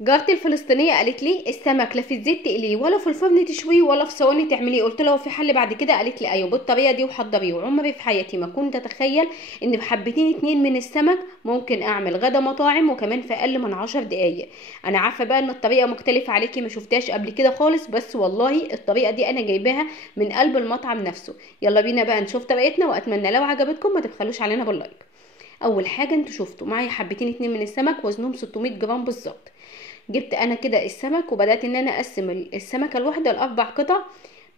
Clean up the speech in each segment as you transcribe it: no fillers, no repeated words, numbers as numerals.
جارتي الفلسطينيه قالت لي السمك لا في الزيت تقليه ولا في الفرن تشويه ولا في صواني تعمليه. قلت لها هو في حل بعد كده؟ قالت لي ايوه بالطريقه دي وحضريه. وعمري في حياتي ما كنت اتخيل ان بحبتين اتنين من السمك ممكن اعمل غدا مطاعم وكمان في اقل من 10 دقايق. انا عارفه بقى ان الطريقه مختلفه عليكي، ما شفتهاش قبل كده خالص، بس والله الطريقه دي انا جايباها من قلب المطعم نفسه. يلا بينا بقى نشوف طريقتنا، واتمنى لو عجبتكم ما تبخلوش علينا باللايك. اول حاجه انتوا شفتوا معايا حبتين اتنين من السمك وزنهم 600 جرام بالظبط. جبت انا كده السمك وبدات ان انا اقسم السمكه الواحده لاربع قطع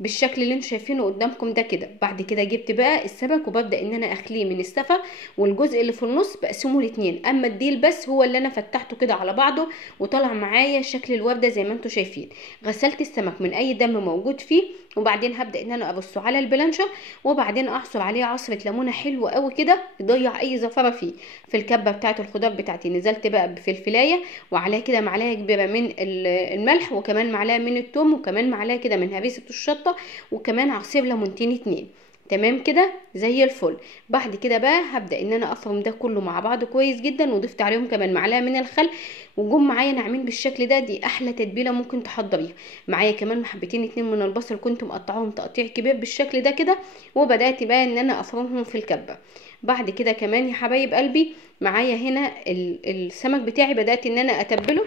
بالشكل اللي انتوا شايفينه قدامكم ده كده. بعد كده جبت بقى السمك وببدا ان انا اخليه من السفه، والجزء اللي في النص بقسمه لاتنين، اما الديل بس هو اللي انا فتحته كده على بعضه وطلع معايا شكل الورده زي ما انتوا شايفين. غسلت السمك من اي دم موجود فيه، وبعدين هبدا ان انا ارصه على البلانشر، وبعدين اعصر عليه عصره ليمونه حلوه قوي كده يضيع اي زفره فيه. في الكبه بتاعه الخضار بتاعتي نزلت بقى بفلفلايه، وعليها كده معلقه كبيره من الملح، وكمان معلقه من الثوم، وكمان معلقه كده من هريسه الشطه، وكمان عصير ليمونتين اتنين. تمام كده زي الفل. بعد كده بقى هبدا ان انا افرم ده كله مع بعض كويس جدا، وضفت عليهم كمان معلقه من الخل، وجم معايا ناعمين بالشكل ده. دي احلى تتبيله ممكن تحضريها. معايا كمان حبتين اتنين من البصل كنت مقطعاهم تقطيع كبير بالشكل ده كده، وبدات بقى ان انا افرمهم في الكبه. بعد كده كمان يا حبايب قلبي معايا هنا السمك بتاعي بدات ان انا اتبله،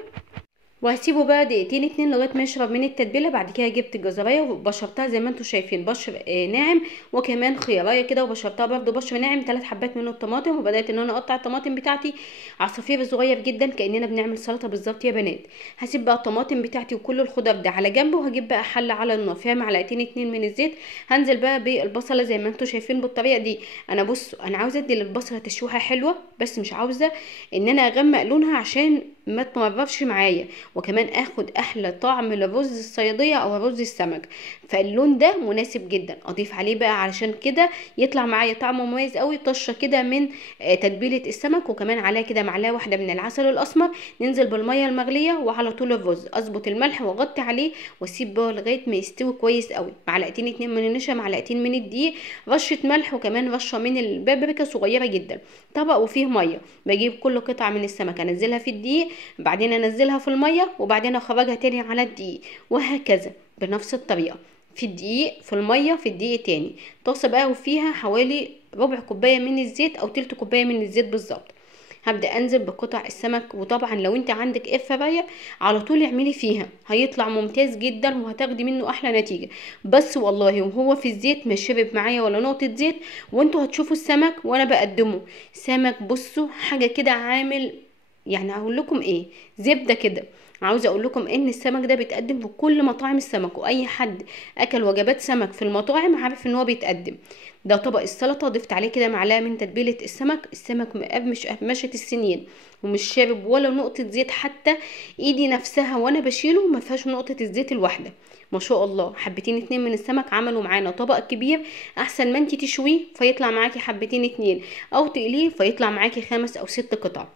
وهسيبه بقى دقيقتين اتنين لغايه ما يشرب من التتبيله. بعد كده جبت الجزرايه وبشرتها زي ما انتم شايفين بشر ناعم، وكمان خياريه كده وبشرتها برده بشر ناعم. 3 حبات من الطماطم، وبدات ان انا اقطع الطماطم بتاعتي عصافير صغير جدا كاننا بنعمل سلطه بالظبط يا بنات. هسيب بقى الطماطم بتاعتي وكل الخضار ده على جنب، وهجيب بقى حله على النار فيها معلقتين اتنين من الزيت. هنزل بقى بالبصله زي ما انتم شايفين بالطريقه دي. انا بصوا انا عاوزه ادي للبصله تشويحه حلوه، بس مش عاوزه ان انا اغمق لونها عشان ما تمررش معايا، وكمان اخد احلى طعم للرز الصياديه او رز السمك. فاللون ده مناسب جدا اضيف عليه بقى علشان كده يطلع معايا طعم مميز قوي طشه كده من تتبيله السمك، وكمان عليها كده معلقه واحده من العسل الاسمر. ننزل بالميه المغليه وعلى طول الرز، اظبط الملح واغطي عليه واسيب بقى لغايه ما يستوي كويس قوي. معلقتين اتنين من النشا، معلقتين من الدقيق، رشه ملح، وكمان رشه من البابريكا صغيره جدا. طبق وفيه ميه، بجيب كل قطعه من السمك انزلها في الدقيق، بعدين انزلها في الميه، وبعدين اخرجها تاني على الدقيق، وهكذا بنفس الطريقه. في الدقيق في الميه في الدقيق تاني. طاسه بقى وفيها حوالي ربع كوبايه من الزيت او تلت كوبايه من الزيت بالظبط. هبدا انزل بقطع السمك، وطبعا لو انت عندك اير فراير على طول اعملي فيها هيطلع ممتاز جدا وهتاخدي منه احلى نتيجه. بس والله وهو في الزيت مش شرب معايا ولا نقطه زيت، وانتوا هتشوفوا السمك وانا بقدمه. سمك بصوا حاجه كده عامل، يعني هقول لكم ايه، زبده كده. عاوزه اقول لكم ان السمك ده بيتقدم في كل مطاعم السمك، واي حد اكل وجبات سمك في المطاعم عارف ان هو بيتقدم. ده طبق السلطه، ضفت عليه كده معلقه من تتبيله السمك. السمك مقرمش قرمشه السنين ومش شارب ولا نقطه زيت، حتى ايدي نفسها وانا بشيله ما فيهاش نقطه الزيت الواحده. ما شاء الله حبتين اتنين من السمك عملوا معانا طبق كبير. احسن ما انتي تشويه فيطلع معاكي حبتين اتنين، او تقليه فيطلع معاكي 5 أو 6 قطع.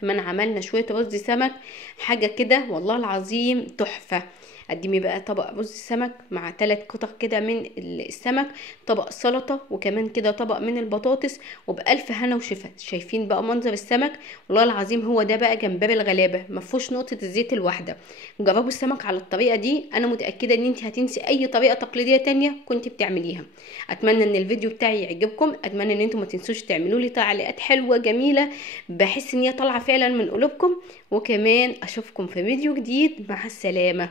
كمان عملنا شوية رز سمك حاجة كده والله العظيم تحفة. قدمي بقى طبق رز سمك مع 3 قطع كده من السمك، طبق سلطة، وكمان كده طبق من البطاطس، وبألف هنا وشفا. شايفين بقى منظر السمك؟ والله العظيم هو ده بقى جمبري الغلابة، مفهوش نقطة الزيت الواحدة. جربوا السمك على الطريقة دي، انا متأكدة ان انت هتنسي اي طريقة تقليدية تانية كنت بتعمليها. اتمنى ان الفيديو بتاعي يعجبكم، اتمنى ان انتم ما تنسوش تعملوا لي تعليقات حلوة جميلة بحس ان هي طالعة فعلا من قلوبكم. وكمان اشوفكم في فيديو جديد، مع السلامة.